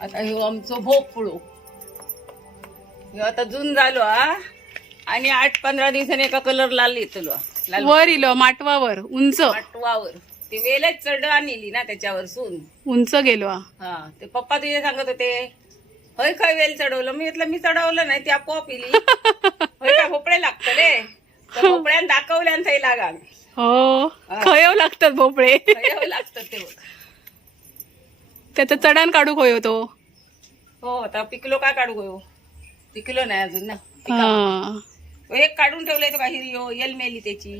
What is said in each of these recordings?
आता ह्यो आमचो भोपळो. ह्यो आता जून झालो हा. आणि आठ पंधरा दिवसांनी एका कलर लाल येतलो हा. लाल वर इलो माटवावर उंच. पाटवावर ते वेलच चढ आणली ना त्याच्यावर सून. उंच गेलो हा. हा ते पप्पा तुझे सांगत होते होय काय वेल चढवलं? मी म्हटलं मी चढवलं नाही ती आपोआप इली होय काय भोपळे लागतले तर भोपळ्यान दाखवल्यान थंय लागा हो खयव लागतात भोपळे. खयव लागतात ते. बघ त्याचं चढण काढू खयो तो. हो आता पिकलो काय काढू गयो पिकलो नाही अजून ना. हा. एक काढून ठेवलंय तो काही येल मेली त्याची.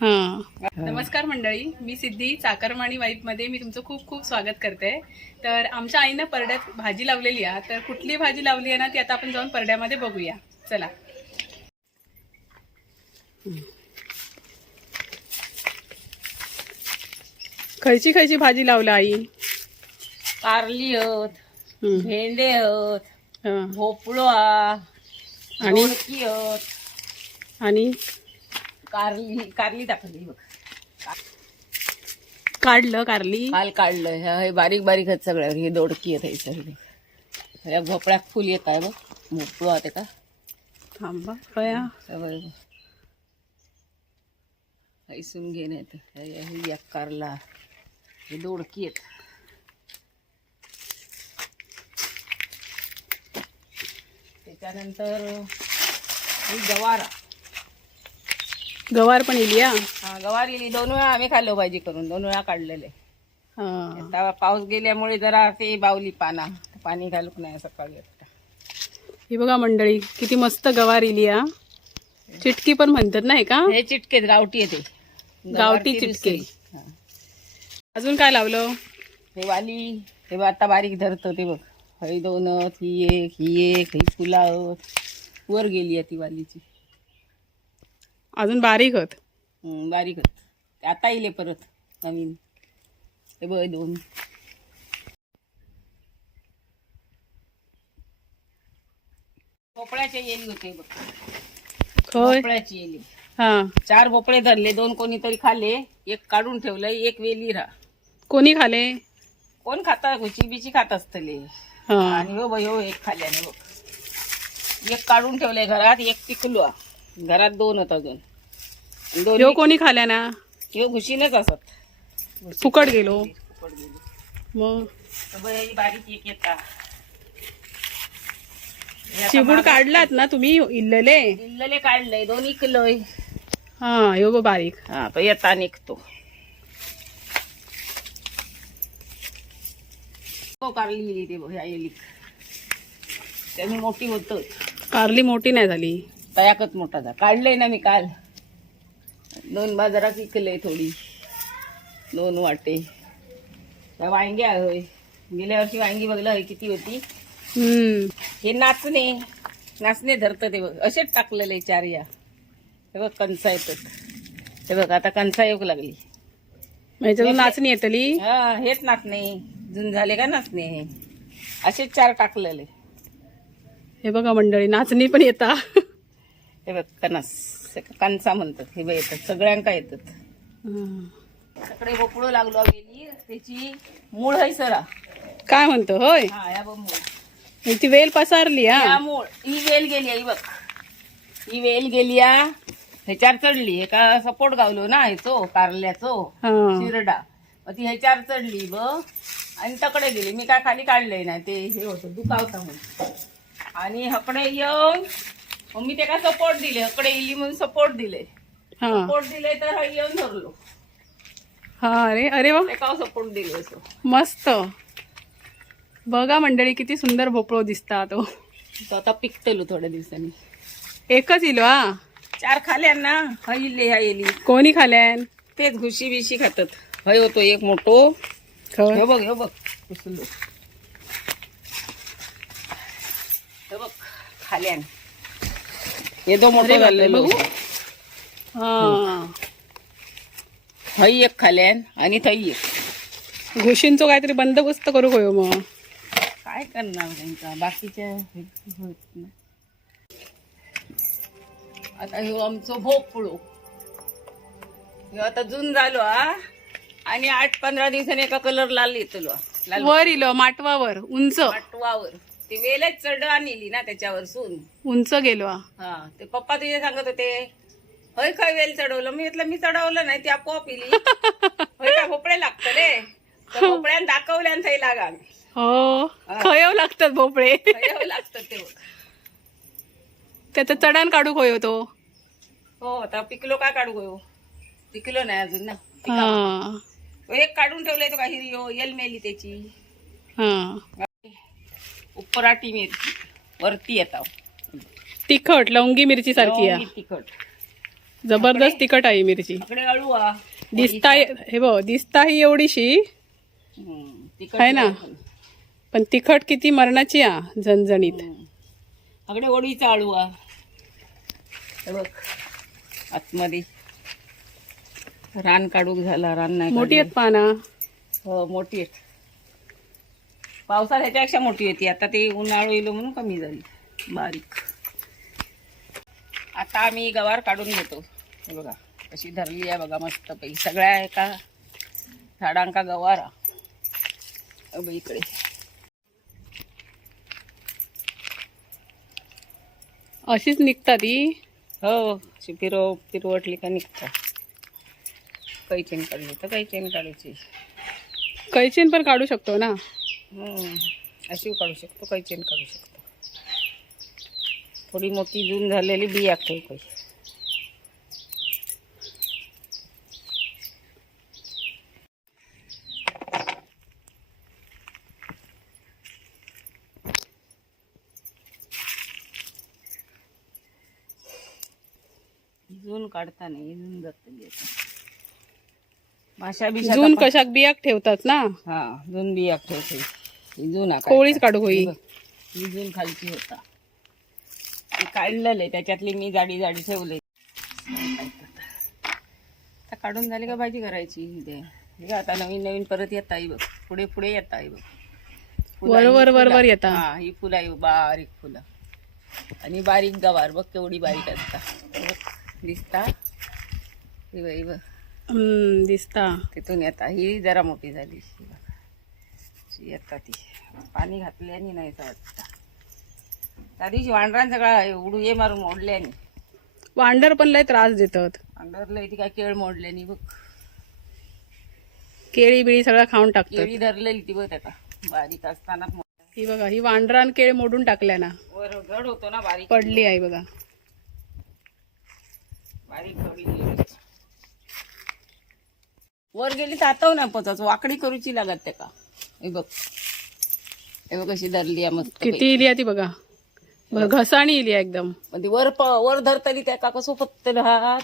हा. नमस्कार मंडळी मी सिद्धी चाकरमाणी वाईफमध्ये मी तुमचं खूप खूप स्वागत करते. तर आमच्या आईनं परड्यात भाजी लावलेली आहे. तर कुठली भाजी लावली आहे ना ती आता आपण जाऊन परड्यामध्ये बघूया. चला. खयची खयची भाजी लावला आई? कारली हत. भेंडे हत हा. भोपळो हा आणि? दोडकी हत. आणि? कारली कारली टाकली बघ. काढलं कारली? काल काढलं ह्या हे बारीक बारीक आहेत सगळ्या हे दोडकी आहेत हे सगळे. ह्या भोपळ्यात फुल येत आहे बघ. भोपळो आहे का थांबा कया सगळं हैसून घेणे ही एक कारला. हे दोडकी आहेत. त्याच्यानंतर ही गवार. गवार पण इली हा? गवार गेली दोन वेळा आम्ही खाल्लो भाजी करून. दोन वेळा काढलेले. हा. आता पाऊस गेल्यामुळे जरा ते बावली पाना. पाणी घालूक नाही सकाळी ही बघा मंडळी किती मस्त गवार इली हा? चिटकी पण म्हणतात नाही का? हे चिटकेत गावठी येते गावठी चिटके. अजून काय लावलं? हे वाली हे बघ आता बारीक धरतो ते बघ. हई दोनत ही एक ही एक ही फुलावत वर गेली आहे ती वालीची. अजून बारीक होत. हं, बारीक होत. आता येईल परत नवीन. हे बघ दोन. भोपळ्याचे येली होते बघ. खय भोपळ्याची येली हा. चार भोपळे धरले दोन कोणीतरी खाल्ले एक काढून ठेवलंय एक वेली राहा. कोणी खाले? कोण खाता? गुची बिची खात असतले. आणि हो बाई हो एक खाल्याने बघ एक काढून ठेवलंय घरात एक पिकलो. घरात दोन होत अजून. ह्यो दोन कोणी खाल्या ना? ह्यो घुशीनच असत. फुकट गेलो. फुकट गेली. मग? बाई बारीक एक येता. चिबूड काढलात ना तुम्ही इल्लले? काढलंय किलोय हा ह्यो बारीक. हा तो येता निघतो. कारली लिहिली ते बघ ह्या येलीक. त्याने मोठी होत कारली मोठी नाही झाली. तयाकच मोठा झाला. काढलंय ना मी काल. दोन बाजारात विकलंय थोडी. दोन वाटे. त्या वांग्या होय. गेल्या वर्षी वांगी बघलं होय किती होती. हम्म. हे नाचणे. नाचणे धरतं ते बघ. असेच टाकलेले चार या. हे बघ कणसा येतात हे बघ आता कणसा येऊ लागली नाचणी येतली? हेच नाचणे. जून झाले का नाचणे हे असेच चार टाकलेले. हे बघा मंडळी नाचणी पण येता. हे बघ कणस कणसा म्हणतात हे बघ येतात सगळ्यांका येतात. हं. सगळे बोपळो लागलो गेली त्याची मूळ है सरा. काय म्हणतो? होय. हा या बघ मूळ. ही ती वेल पसारली या हा मूळ. ही वेल गेली ही बघ. ही वेल गेली या ह्याच्यावर चढली हे का सपोर्ट गावलो ना ह्याचो कारल्याचो हा. शिरडा. मग ती ह्याच्यावर चढली बघ. आणि तकडे गेली. मी काय खाली काढलंय ना ते हे होतं दुखावता म्हणून. आणि हकडे येऊन मग मी ते का सपोर्ट दिले. हकडे इली म्हणून सपोर्ट दिले. हा. सपोर्ट दिले तर हा येऊन धरलो. हा अरे अरे वा. ते का सपोर्ट दिले असं. मस्त. बघा मंडळी किती सुंदर भोपळो दिसता तो तो आता पिकतलो थोड्या दिवसांनी. एकच इलो हा चार खाल्या ना. हा इल्ले ह्या येली कोणी खाल्यान? तेच घुशी बिशी खातात. हय होतो एक मोठो. हे बघ हे बघ. घुसलो हे बघ खाल्यान हे दो मोठो झालेलो हा. हई एक खाल्यान आणि थई एक. घुशींचो काहीतरी बंदोबस्त करू होयो मग. काय करणार त्यांचा? बाकीच्या होत. आता ह्यो आमचो भोपळो. ह्यो आता जून झालो हा. आणि आठ पंधरा दिवसांनी एका कलर लाल येतलो. हा. लाल वर इलो माटवावर उंच. पाटवावर ते वेलच चढ आणली ना त्याच्यावर सून. उंच गेलो. हा. हा ते पप्पा तुझे सांगत होते होय काय वेल चढवलं? मी म्हटलं मी चढवलं नाही ती आपोआप इली होय भोपळे लागतले तर भोपळ्यान दाखवल्यान थंय लागा हो. खयव लागतात भोपळे. खयव लागतं ते. त्याचं चढण काढू खयो तो. हो आता पिकलो काय काढू गयो पिकलो नाही अजून ना. हा. एक काढून ठेवलंय तो काही हिरयो येल मेली त्याची. हा. उपराटी मिरची. वरती येता तिखट लवंगी मिरची सारखी आहे तिखट. जबरदस्त तिखट आहे ही मिरची. इकडे अळू आ. दिसता हे बघ दिसता ही एवढीशी. हम्म, तिखट आहे ना? पण तिखट किती मरणाची आ झणझणीत. अगडे ओडीचा आळू आ. हे बघ आतमध्ये. रान काढूक झाला रान नाही मोठी. आहेत पाना. हो मोठी आहेत. पावसात ह्याच्यापेक्षा मोठी होती आता ते उन्हाळू येलो म्हणून कमी झाली. बारीक. आता आम्ही गवार काढून घेतो. हे बघा कशी धरली आहे बघा मस्त पैकी. सगळ्या एका झाडांका गवारा. हे इकडे. अशीच निघतात ती. हो अशी फिरव फिरवटली का निघतात काही चेन काढली तर काही चेन काढायची कैचीन पण काढू शकतो ना. अशी काढू शकतो काही चेन काढू शकतो थोडी मोठी जून झालेली बिया ठेव काही जून काढता नाही जून जातली आता. माशा बिशा जून कशाक बियाक ठेवतात ना? हा जून बिया ठेवते. ही जून हा कोळीच काढू होई. ही जून खालची होता. ते काढलेलं त्याच्यातली मी जाडी जाडी ठेवले. आता काढून झाली का भाजी करायची? ते हे का आता नवीन नवीन परत येत आहे बघ. पुढे पुढे येत आहे बघ. फुलं- वर- वर- ही वर- फुलं- वर येता. हा ही फुलं आहे बारीक फुलं. आणि बारीक गवार बघ केवढी बारीक असता. बघ, दिसता? ही बघ, ही बघ. हम्म, दिसता. तिथून येता. ही जरा मोठी झाली ही बघा. येता ती. पाणी घातल्याने नाही असं वाटतं. त्या दिवशी वांढरान सगळा उडू ये मारून मोडल्याने वांडर पण लय त्रास देतात. वांढरलं ती काय केळ मोडल्याने बघ. केळी बिळी सगळं खाऊन टाकतात. केळी धरलेली ती बघ त्याचा बारीक असताना ही बघा ही वांडरान केळ मोडून टाकल्या ना. वर जड होतो ना बारीक. पडली आहे बघा. बारीक पडली. वर गेली तर आता नाही पोचाच वाकडी करूची लागत त्या का? हे बघ. हे बघ कशी धरली आहे मस्त किती इली आहे ती बघा. बघा, घसाणी इली आहे एकदम. पण ती वर प- वर धरतली त्या का कसं पत्ते हात.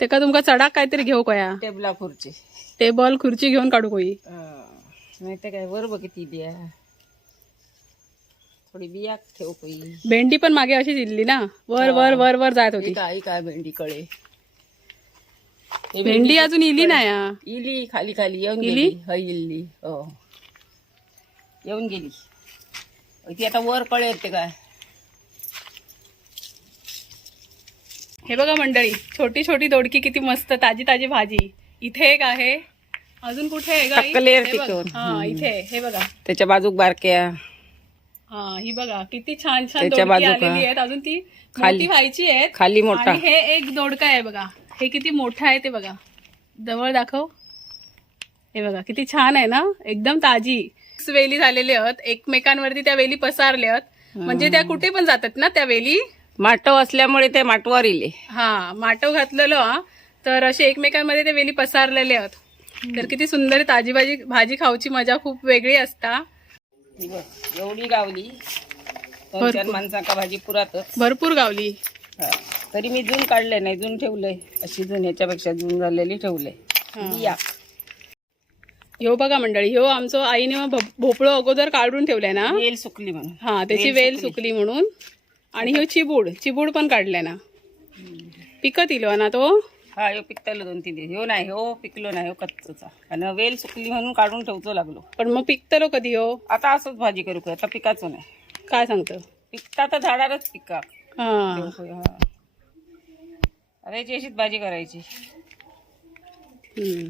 ते का तुमका चढाक काहीतरी घेऊ कया? टेबला खुर्ची टेबल खुर्ची घेऊन काढू कोई. नाही तर काय वर बघ किती बिया. थोडी बिया ठेव कोई. भेंडी पण मागे अशीच इल्ली ना? वर वर वर वर जात ही होती काय काय भेंडी कळे भेंडी अजून इली नाही हा. इली खाली खाली येऊन इली? गेली. ह इल्ली हो. येऊन गेली. अ, ती आता वर कळे येते काय हे बघा मंडळी छोटी छोटी दोडकी किती मस्त ताजी ताजी भाजी. इथे एक आहे. अजून कुठे आहे गाई? टक्कलेर हे बघ. हा इथे आहे. हे बघा. त्याच्या बाजूक बारक्या. हा ही बघा. किती छान छान त्याच्या दोडकी बाजूका. आलेली आहेत. अजून ती खाली. मोठी व्हायची आहेत. खाली मोठा. आणि हे एक दोडका आहे बघा. हे किती मोठं आहे ते बघा. जवळ दाखव. हे बघा किती छान आहे ना? एकदम ताजी. वेली झालेल्या आहेत. एकमेकांवरती त्या वेली पसारल्या आहेत. म्हणजे त्या कुठे पण जातात ना त्या वेली? माटव असल्यामुळे ते माटवर इले हा माटव घातलेलं हा, तर असे एकमेकांमध्ये ते वेली पसारलेले आहेत. तर किती सुंदर ताजी भाजी भाजी खाऊची मजा खूप वेगळी असता. बघ, एवढी गावली. माणसांका भाजी पुरातच. भरपूर गावली. हा. तरी मी जून काढले नाही जून ठेवलंय. अशी जून याच्यापेक्षा जून झालेली ठेवलंय. हा. बिया ह्यो बघा मंडळी ह्यो आमचं आईने भोपळं अगोदर काढून ठेवलाय ना? वेल सुकली म्हणून. हा त्याची वेल सुकली. म्हणून. आणि ह्यो चिबूड चिबूड पण काढलाय ना? पिकत इलो ना तो? हा ह्यो पिकतलो दोन तीन दिवस. ह्यो नाही हो पिकलो नाही हो कच्चचा. आणि वेल सुकली म्हणून काढून ठेवतो लागलो. पण मग पिकतलो कधी हो? आता असंच भाजी करू आता पिकाचं नाही. काय सांगतं? पिकता तर झाडारच पिका. हा. हा. आता याची अशीच भाजी करायची. हम्म.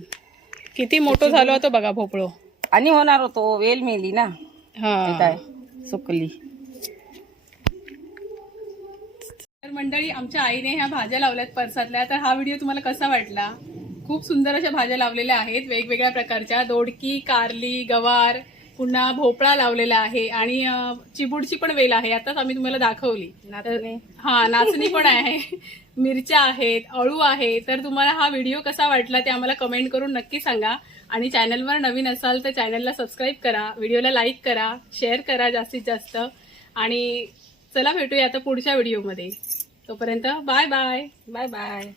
किती मोठं झालो होतं बघा भोपळो. आणि होणार होतो वेल मेली ना. ते हा काय सुकली. तर मंडळी आमच्या आईने ह्या भाज्या लावल्यात परसातल्या. तर हा व्हिडिओ तुम्हाला कसा वाटला? खूप सुंदर अशा भाज्या लावलेल्या आहेत वेगवेगळ्या प्रकारच्या. दोडकी कारली गवार पुन्हा भोपळा लावलेला आहे आणि चिबूडची पण वेल आहे. आताच आम्ही तुम्हाला दाखवली. हा नाचणी पण आहे. मिरच्या आहेत अळू आहे. तर तुम्हाला हा व्हिडिओ कसा वाटला ते आम्हाला कमेंट करून नक्की सांगा. आणि चॅनलवर नवीन असाल तर चॅनलला सबस्क्राईब करा व्हिडिओला लाईक करा शेअर करा जास्तीत जास्त. आणि चला भेटूया आता पुढच्या व्हिडिओमध्ये. तोपर्यंत बाय बाय. Bye bye.